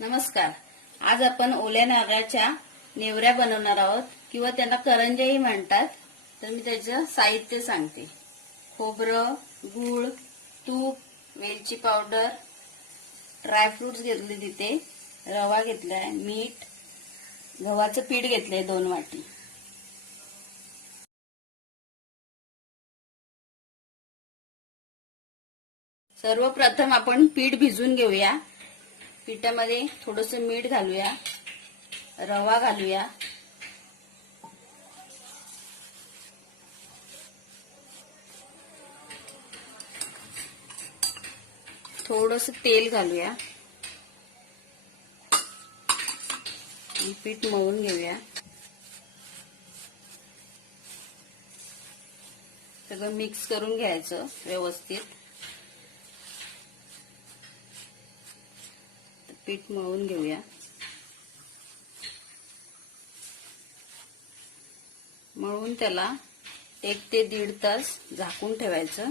नमस्कार. आज आपण ओल्या नारळाच्या नेवऱ्या बनवणार आहोत किंवा त्यांना करंज्याही म्हणतात. तर मी त्याचं साहित्य सांगते. खोबरं, गूळ, तूप, वेलची पावडर, ड्रायफ्रुट्स घेतले तिथे, रवा घेतलाय, मीठ, गव्हाचं पीठ घेतलंय 2 वाटी. सर्वप्रथम आपण पीठ भिजवून घेऊया. पिठामध्ये थोडंसं मीठ घालूया, रवा घालूया, थोडंसं तेल घालूया, पीठ मळून घेऊया. सगळं मिक्स करून घ्यायचं व्यवस्थित. पीठ मळून घेऊया. मळून त्याला 1 ते 1.5 तास झाकून ठेवायचं.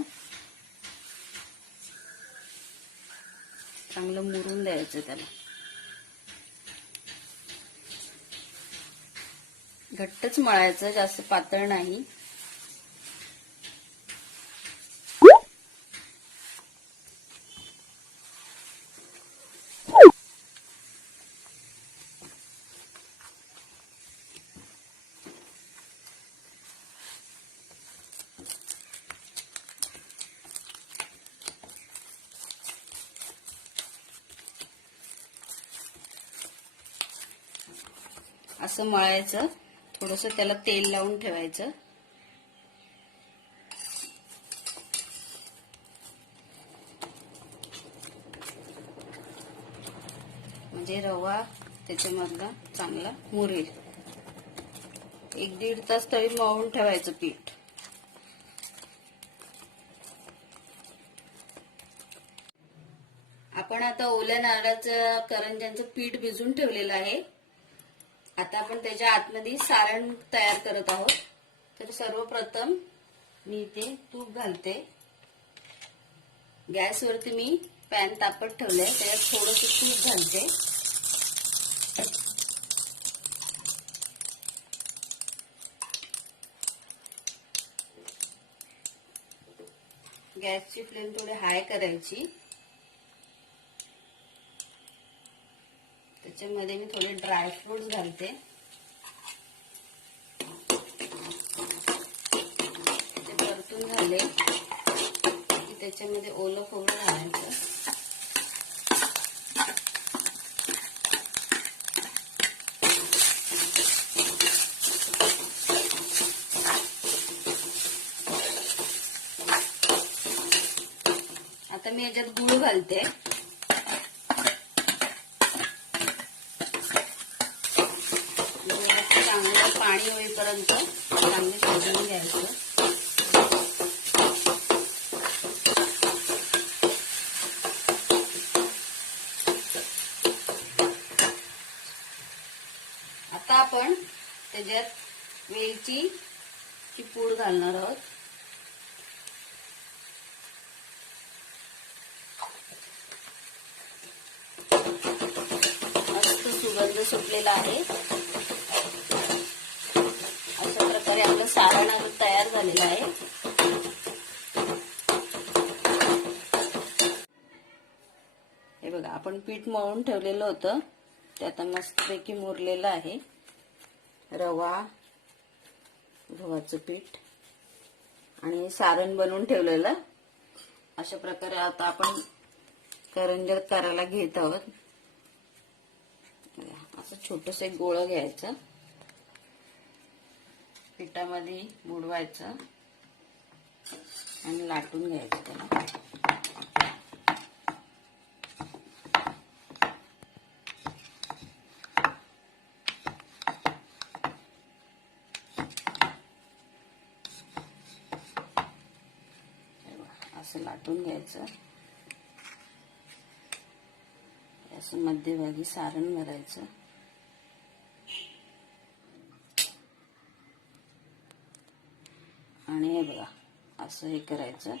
चांगलं मुरून द्यायचं त्याला. घट्टच मळायचं, जास्त पातळ नाही. असं मळायचं. थोडंसं त्याला तेल लावून ठेवायचं. म्हणजे रवा त्याच्यामधला चांगला मुरेल. 1-1.5 तास तरी मळून ठेवायचं पीठ. आपण आता ओल्या नारळाचं करंज्यांचं पीठ भिजून ठेवलेलं आहे. आता आपण त्याच्या आतमध्ये सारण तयार करत आहोत. तर सर्वप्रथम मी इथे तूप घालते. गॅसवरती मी पॅन तापत ठेवलंय, त्याच्यात थोडंसं तूप घालते. गॅसची फ्लेम थोडी हाय करायची. त्याच्यामध्ये मी थोडे ड्रायफ्रुट्स घालते. ते परतून झाले की त्याच्यामध्ये ओलं खोबरं घालायचं. आता मी याच्यात गूळ घालते. चांगलं पाणी होईपर्यंत चांगलं शिजवून घ्यायचं. आता आपण त्याच्यात वेलचीची पूड घालणार आहोत. मस्त सुगंध सुटलेला आहे. अशा प्रकारे आपलं सारण तयार झालेलं आहे. हे बघा, आपण पीठ मळून ठेवलेलं होतं ते आता मस्तपैकी मुरलेलं आहे. रवा, गव्हाचं पीठ आणि सारण बनवून ठेवलेलं. अशा प्रकारे आता आपण करंज्या करायला घेत आहोत. असं छोटस एक गोळं घ्यायचं, पिठामध्ये बुडवायचं आणि लाटून घ्यायचं त्याला. असं लाटून घ्यायचं. असं मध्यभागी सारण भरायचं. आणि हे बघा असं हे करायचं.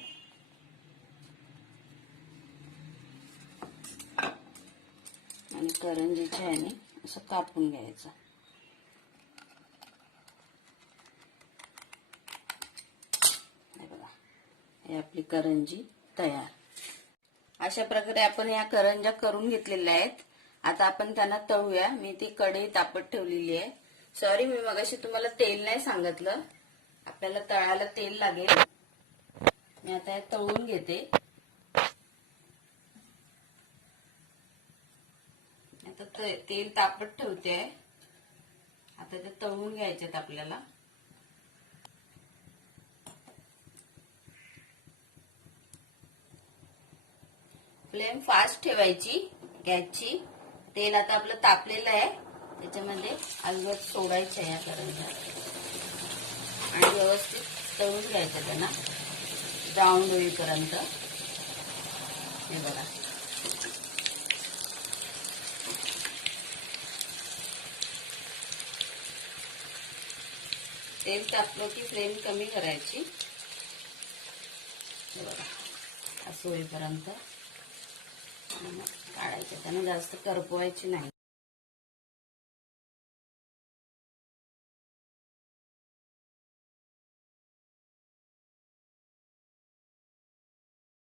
आणि करंजीच्या ह्याने असं कापून घ्यायचं. हे बघा, हे आपली करंजी तयार. अशा प्रकारे आपण या करंज्या करून घेतलेल्या आहेत. आता आपण त्यांना तळूया. मी ती कढई तापत ठेवलेली आहे. सॉरी, मी मगाशी तुम्हाला तेल नाही सांगितलं. आपल्याला तळायला तेल लागेल. मी आता हे तळून घेते. आता तेल तापत ठेवते. आता ते तळून घ्यायचेत आपल्याला. फ्लेम फास्ट ठेवायची गॅसची. तेल आता आपलं तापलेलं आहे. त्याच्यामध्ये अलगद सोडायचं या करंज्या आणि व्यवस्थित तळून घ्यायचं त्यांना ब्राऊन होईपर्यंत. हे बघा, तेल तापलं की फ्लेम कमी करायची. हे बघा, असं होईपर्यंत काढायचं. त्यांना जास्त करपवायची नाही.